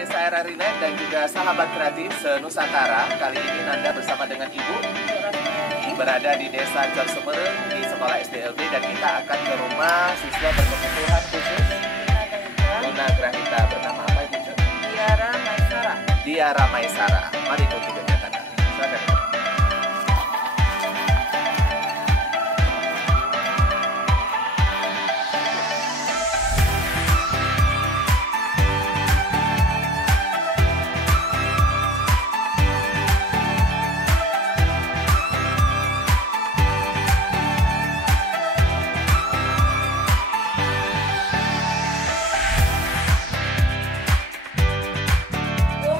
Desa Rarinet dan juga sahabat kreatif se-Nusantara. Kali ini Nanda bersama dengan Ibu berada di Desa Cor Semereng di Sekolah SDLB, dan kita akan ke rumah siswa berkebutuhan khusus tunagrahita. Bernama apa Ibu? Diara Maisara. Diara Maisara. Mari ikuti kegiatan kami. Silakan.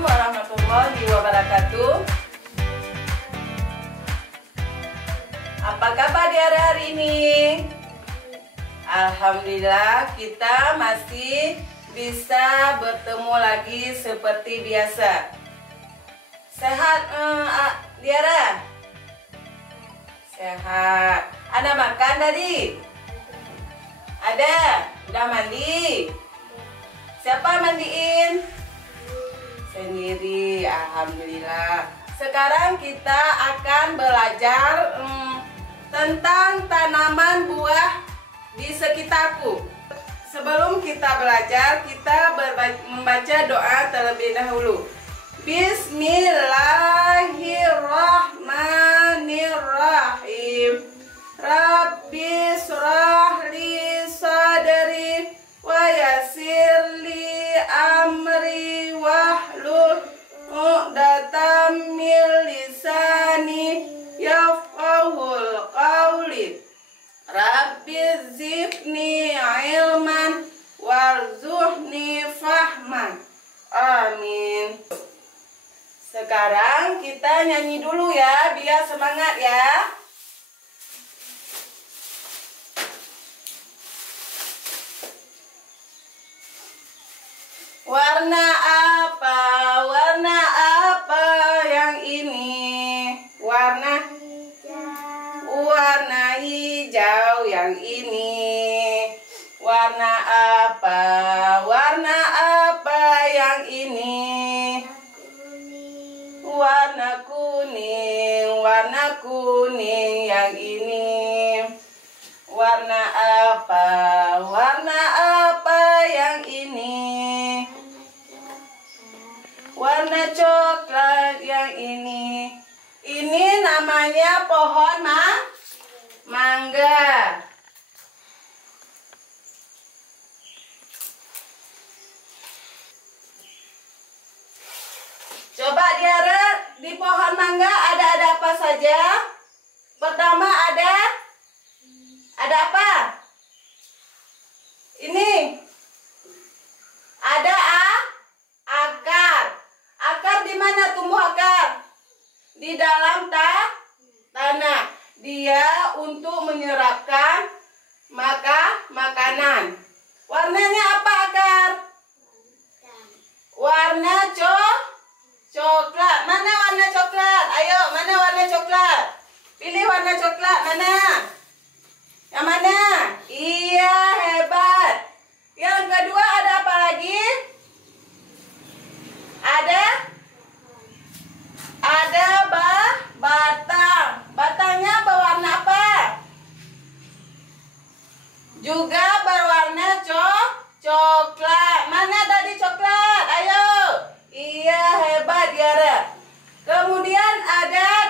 Warahmatullahi wabarakatuh. Apa kabar di hari ini? Alhamdulillah kita masih bisa bertemu lagi seperti biasa. Sehat Diara? Sehat. Ada makan tadi? Ada. Udah mandi? Siapa mandiin? Sendiri, alhamdulillah. Sekarang kita akan belajar tentang tanaman buah di sekitarku. Sebelum kita belajar, kita membaca doa terlebih dahulu. Bismillahirrahmanirrahim. Rabbi shrah li sadri wa yassir li amri wahlul 'uqdatam min lisani yafqahul qawli. Rabbi zidni ilman warzuqni fahman. Amin. Sekarang kita nyanyi dulu ya, biar semangat ya. Warna apa? Warna apa yang ini? Warna hijau. Warna hijau yang ini. Warna apa? Warna apa yang ini? Warna kuning. Warna kuning yang ini. Warna apa? Warna apa yang ini? Warna coklat yang ini. Ini namanya pohon mangga. Coba Diara, di pohon mangga ada apa saja? Pertama ada apa? Ini ada akar. Akar di mana tumbuh akar? Di dalam tanah. Dia untuk menyerapkan makanan. Warnanya apa akar? Warna coklat. Mana warna coklat? Ayo, mana warna coklat? Pilih warna coklat mana? Yang mana? Iya, hebat. Yang kedua ada apa lagi? Ada batang. Batangnya berwarna apa? Juga berwarna coklat. Mana tadi coklat? Ayo. Iya, hebat Diara. Kemudian ada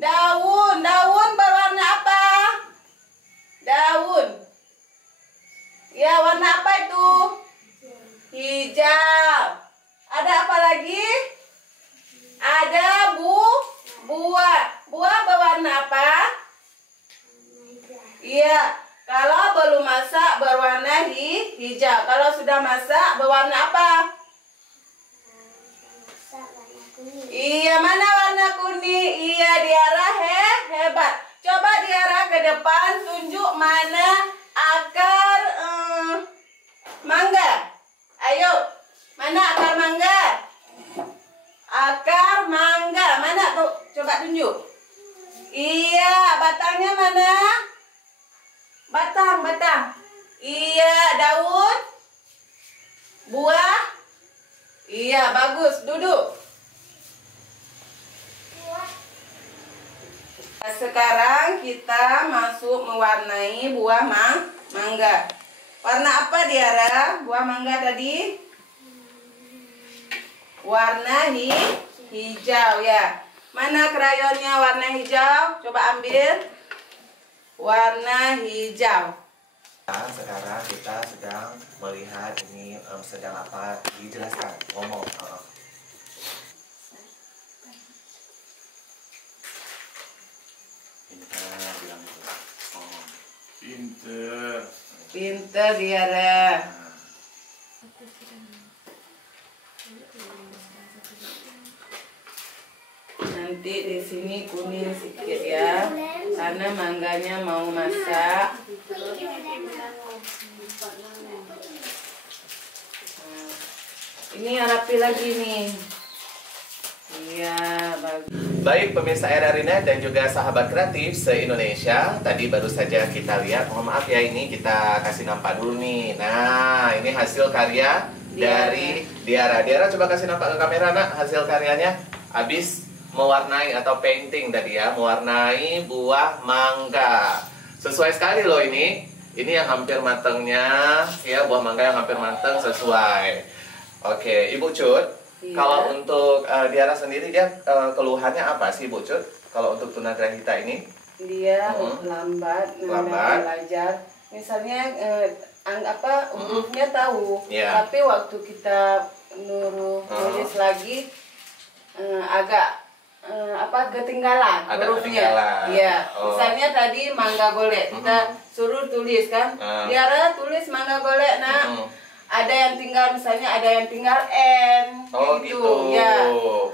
daun. Daun berwarna apa? Daun. Ya, warna apa itu? Hijau. Ada apa lagi? Ada buah. Buah berwarna apa? Iya. Kalau belum masak berwarna hijau. Kalau sudah masak berwarna apa? Iya, mana warna kuning? Iya, Diara hebat. Coba Diara ke depan tunjuk mana akar mangga. Ayo, mana akar mangga? Akar mangga. Mana tuh? Coba tunjuk. Iya, batangnya mana? Batang. Iya, daun. Buah. Iya, bagus. Duduk. Sekarang kita masuk mewarnai buah mangga. Warna apa Diara? Buah mangga tadi? Warna hijau ya. Mana krayonnya warna hijau? Coba ambil. Warna hijau. Sekarang kita sedang melihat ini sedang apa, dijelaskan, ngomong. Pinter bilang itu. Oh, pinter. Pinter Diara. Nanti di sini kuning sedikit ya, karena mangganya mau masak. Ini rapi lagi nih. Iya, bagus. Baik pemirsa RRI Net dan juga sahabat kreatif se-Indonesia, tadi baru saja kita lihat, mohon maaf ya ini kita kasih nampak dulu nih. Nah, ini hasil karya dari Diara. Diara coba kasih nampak ke kamera nak, hasil karyanya habis mewarnai atau painting tadi ya, mewarnai buah mangga. Sesuai sekali loh ini. Ini yang hampir matangnya, ya buah mangga yang hampir matang sesuai. Oke, Ibu Cut. Iya. Kalau untuk Diara sendiri dia keluhannya apa sih Bu Cut? Kalau untuk tunagrahita ini? Dia lambat belajar. Misalnya hurufnya tahu, tapi waktu kita nulis lagi agak ketinggalan hurufnya. Iya. Misalnya tadi mangga golek, kita suruh tulis kan. Diara tulis mangga golek nak. Ada yang tinggal, misalnya ada yang tinggal N. Oh gitu. Ya.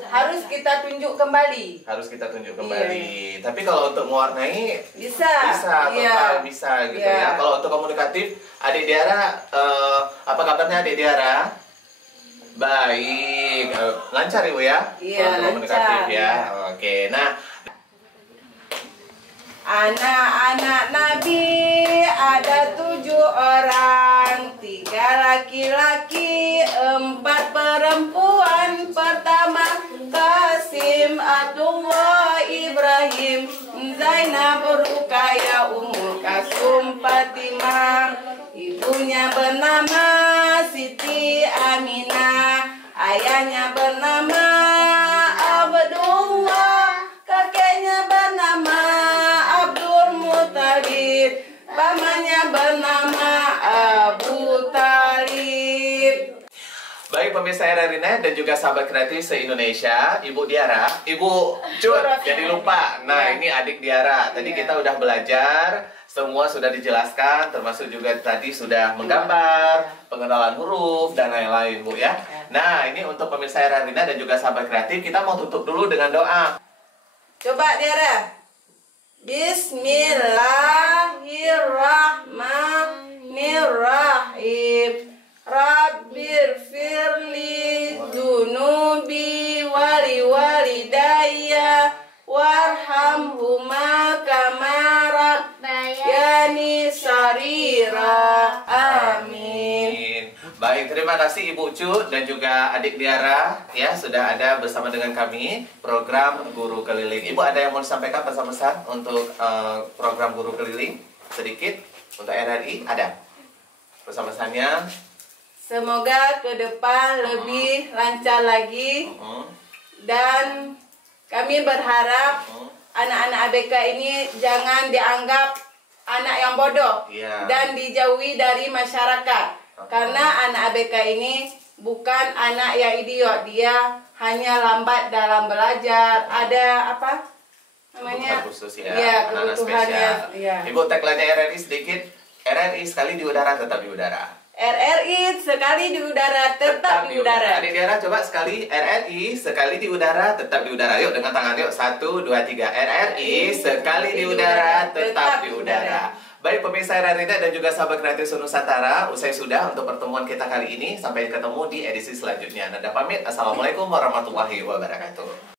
Harus kita tunjuk kembali. Iya. Tapi kalau untuk mewarnai bisa. Total bisa gitu ya. Kalau untuk komunikatif, adik Diara apa kabarnya adik Diara? Baik, lancar Ibu ya? Iya, komunikatif ya. Oke, nah anak-anak Nabi ada 7 orang, 3 laki-laki, 4 perempuan. Pertama Qasim, Abdullah, Ibrahim, Zainab, Ruqayyah, Ummu Kalsum, Fatimah. Ibunya bernama Siti Aminah, ayahnya bernama Abdullah, kakeknya bernama Abdul Muttalib, pamannya bernama Abu Talib. baik pemirsa RRI Net dan juga sahabat kreatif se-Indonesia, Ibu Diara, Ibu Cut, jadi lupa. Nah, ini adik Diara. Tadi kita udah belajar, semua sudah dijelaskan, termasuk juga tadi sudah menggambar, pengenalan huruf dan lain-lain, Bu ya. Nah, ini untuk pemirsa RRI Net dan juga sahabat kreatif, kita mau tutup dulu dengan doa. Coba Diara. Bismillahirrahmanirrahim. Rabbirfirli dunubi wali walidayya warhamhuma kama rabbayani sharira. Amin. Baik, terima kasih Ibu Cut dan juga adik Diara ya sudah ada bersama dengan kami program Guru Keliling. Ibu ada yang mau disampaikan pesan-pesan untuk program Guru Keliling sedikit untuk RRI? Ada pesan-pesannya? Semoga ke depan lebih lancar lagi dan kami berharap anak-anak ABK ini jangan dianggap anak yang bodoh dan dijauhi dari masyarakat. Karena anak ABK ini bukan anak yang idiot, dia hanya lambat dalam belajar. Ada apa namanya? Kebutuhan khusus ya, ya anak-anak kebutuhannya. spesial. Ya. Ibu tagline RRI sedikit. RRI sekali di udara tetap di udara. RRI sekali di udara tetap di udara. Adik Diara coba sekali. RRI sekali di udara tetap di udara. Yuk dengan tangan yuk. 1, 2, 3. RRI sekali di udara tetap di udara. Baik pemirsa RRI dan juga sahabat kreatif Nusantara, usai sudah untuk pertemuan kita kali ini. Sampai ketemu di edisi selanjutnya. Nada pamit. Assalamualaikum warahmatullahi wabarakatuh.